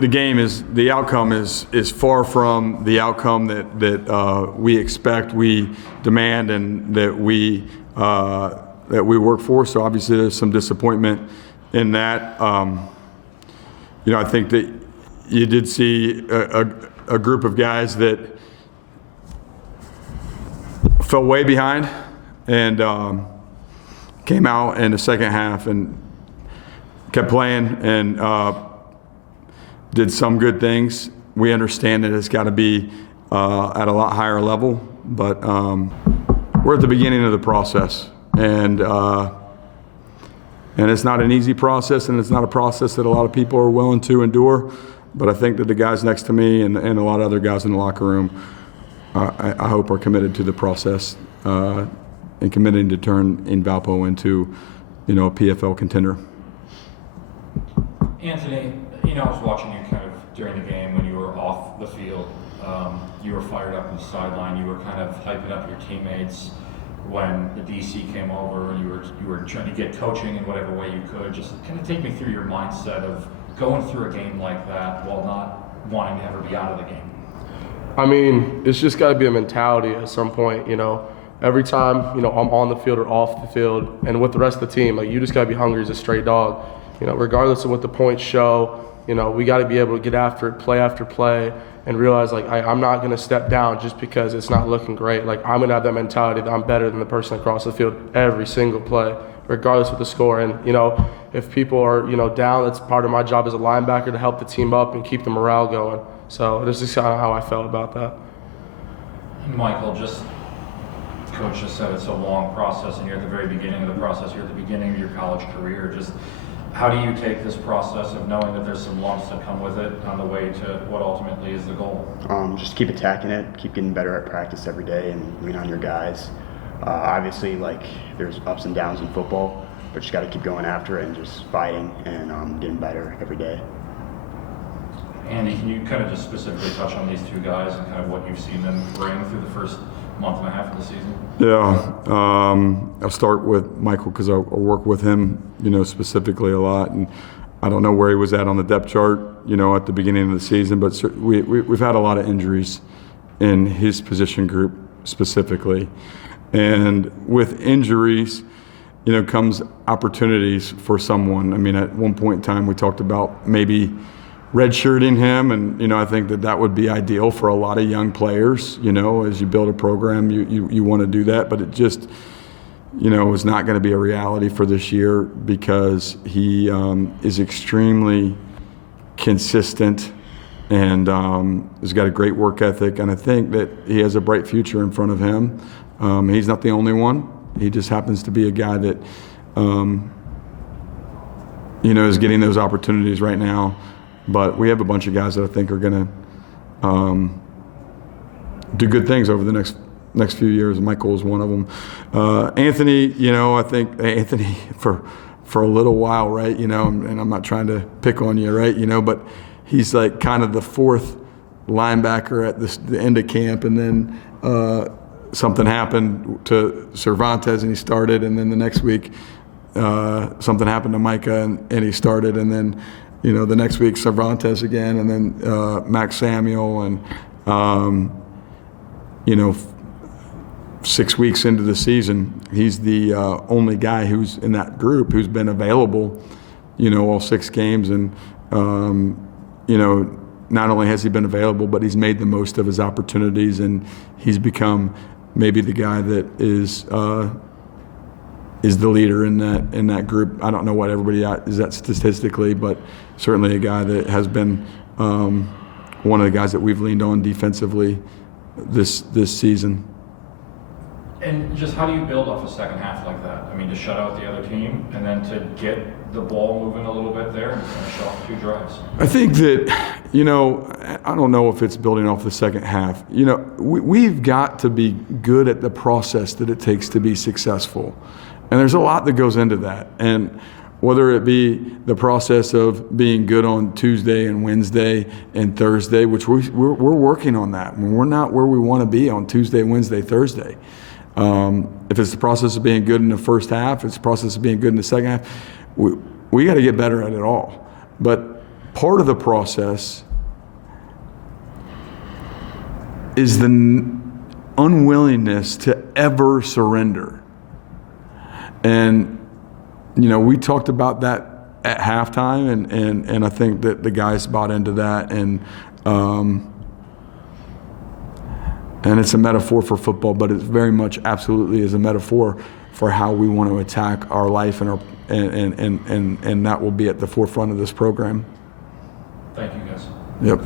the game is, the outcome is far from the outcome that we expect, we demand, and that we work for. So obviously there's some disappointment in that. I think that you did see a group of guys that fell way behind and came out in the second half and kept playing and did some good things. We understand that it's got to be at a lot higher level, but we're at the beginning of the process, and it's not an easy process, and it's not a process that a lot of people are willing to endure. But I think that the guys next to me and a lot of other guys in the locker room, I hope, are committed to the process and committing to turn in Valpo into, a PFL contender. Anthony, I was watching you kind of during the game when you were off the field. You were fired up on the sideline. You were kind of hyping up your teammates when the DC came over, and you were trying to get coaching in whatever way you could. Just kind of take me through your mindset of going through a game like that while not wanting to ever be out of the game. I mean, it's just got to be a mentality at some point, Every time, I'm on the field or off the field, and with the rest of the team, you just got to be hungry as a stray dog. Regardless of what the points show, we got to be able to get after it, play after play, and realize, I'm not going to step down just because it's not looking great. I'm going to have that mentality that I'm better than the person across the field every single play, regardless of the score. And, if people are, down, that's part of my job as a linebacker to help the team up and keep the morale going. So this is kind of how I felt about that. Michael, Coach just said it's a long process, and you're at the very beginning of the process. You're at the beginning of your college career. Just how do you take this process of knowing that there's some lumps that come with it on the way to what ultimately is the goal? Just keep attacking it, keep getting better at practice every day, and lean on your guys. Obviously, there's ups and downs in football, but you just got to keep going after it and just fighting and getting better every day. Andy, can you kind of just specifically touch on these two guys and kind of what you've seen them bring through the first month and a half of the season? Yeah, I'll start with Michael because I'll work with him, specifically a lot. And I don't know where he was at on the depth chart, at the beginning of the season, but we've had a lot of injuries in his position group specifically. And with injuries, comes opportunities for someone. I mean, at one point in time, we talked about maybe redshirting him, and I think that would be ideal for a lot of young players. As you build a program, you want to do that, but it just is not going to be a reality for this year because he is extremely consistent and has got a great work ethic, and I think that he has a bright future in front of him. He's not the only one. He just happens to be a guy that is getting those opportunities right now. But we have a bunch of guys that I think are going to do good things over the next few years. Michael is one of them. Anthony, I think Anthony for a little while, right? And I'm not trying to pick on you, right? But he's kind of the fourth linebacker at the end of camp, and then something happened to Cervantes and he started, and then the next week something happened to Micah and he started, and then the next week Cervantes again, and then Max Samuel, and 6 weeks into the season, he's the only guy who's in that group who's been available, all 6 games, and not only has he been available, but he's made the most of his opportunities, and he's become maybe the guy that is the leader in that group. I don't know what everybody is at statistically, but certainly a guy that has been one of the guys that we've leaned on defensively this season. And just how do you build off a second half like that? I mean, to shut out the other team and then to get the ball moving a little bit there and finish off 2 drives? I think that, I don't know if it's building off the second half. We've got to be good at the process that it takes to be successful. And there's a lot that goes into that. And whether it be the process of being good on Tuesday and Wednesday and Thursday, which we're working on that. I mean, we're not where we want to be on Tuesday, Wednesday, Thursday. If it's the process of being good in the first half, it's the process of being good in the second half, we got to get better at it all. But part of the process is the unwillingness to ever surrender. And, you know, we talked about that at halftime, and I think that the guys bought into that. And it's a metaphor for football, but it very much absolutely is a metaphor for how we want to attack our life, and that will be at the forefront of this program. Thank you, guys. Yep.